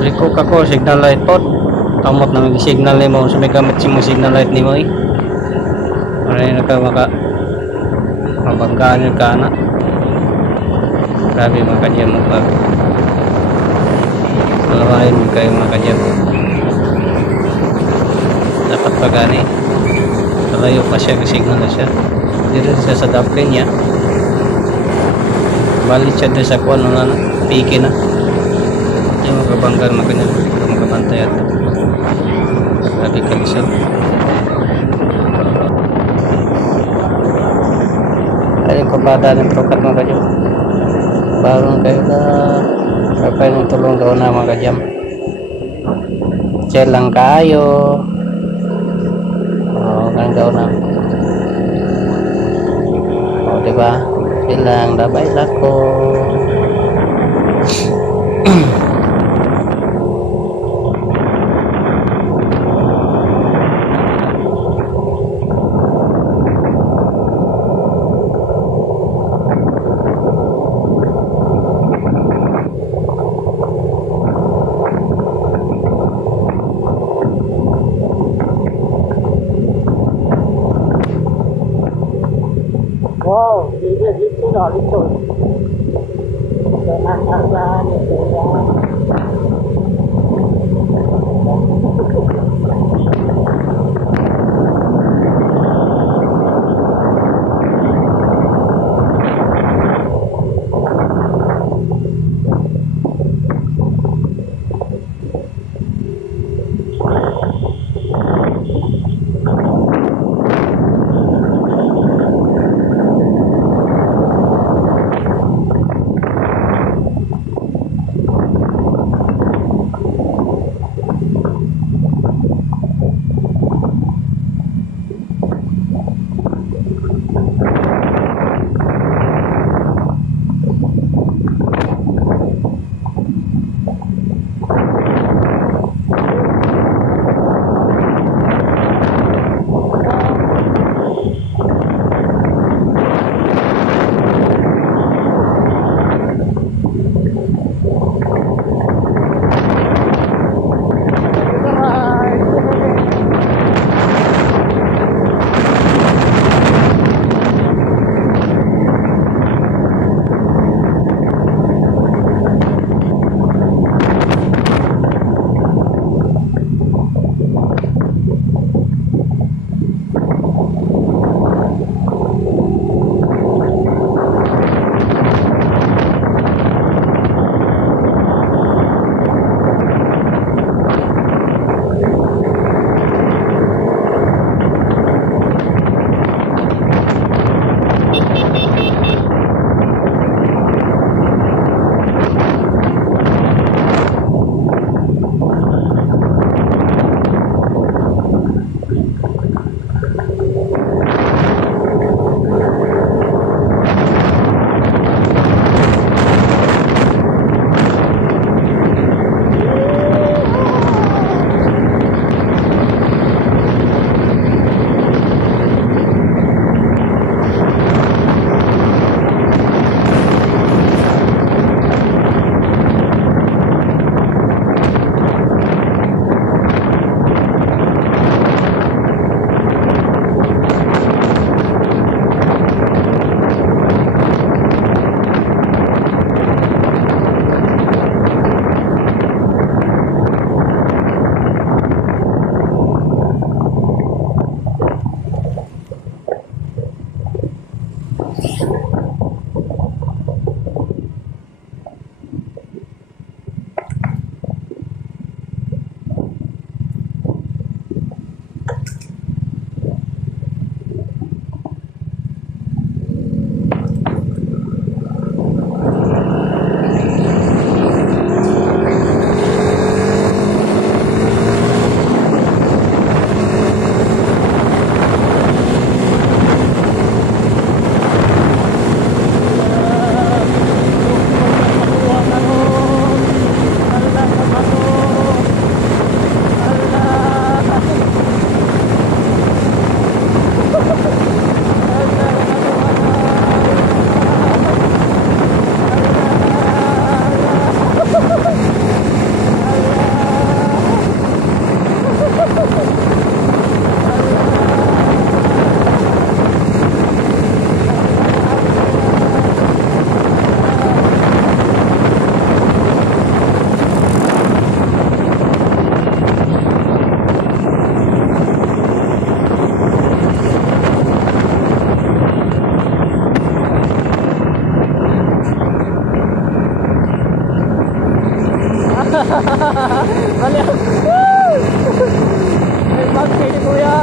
Liko kako signal light pod. Kamot na may signal ni mo. Sumigamit si mo signal light ni mo eh. Maray na ka mabanggaan yung kana. Grabe mga kadyam mo pag malawain mo kayo mga kadyam. Dapat pa gani. Malayo pa siya, signal na siya. Dito siya sa dapin niya. Balik siya doon sa kuwan na piki na. Yung magabanggan mga kadyam. Magabantay at grabe kalisod. Ayun kabada ng trokat mga kadyam. Barong kayo na kapay ng tulong daw na mga kadyam. Chill lang kayo. Oo, kan daw na. O, diba? Chill lang, dabay lako. Wow, dito na, dito. Ito na, ito na. Mali. May bagay ni kuya.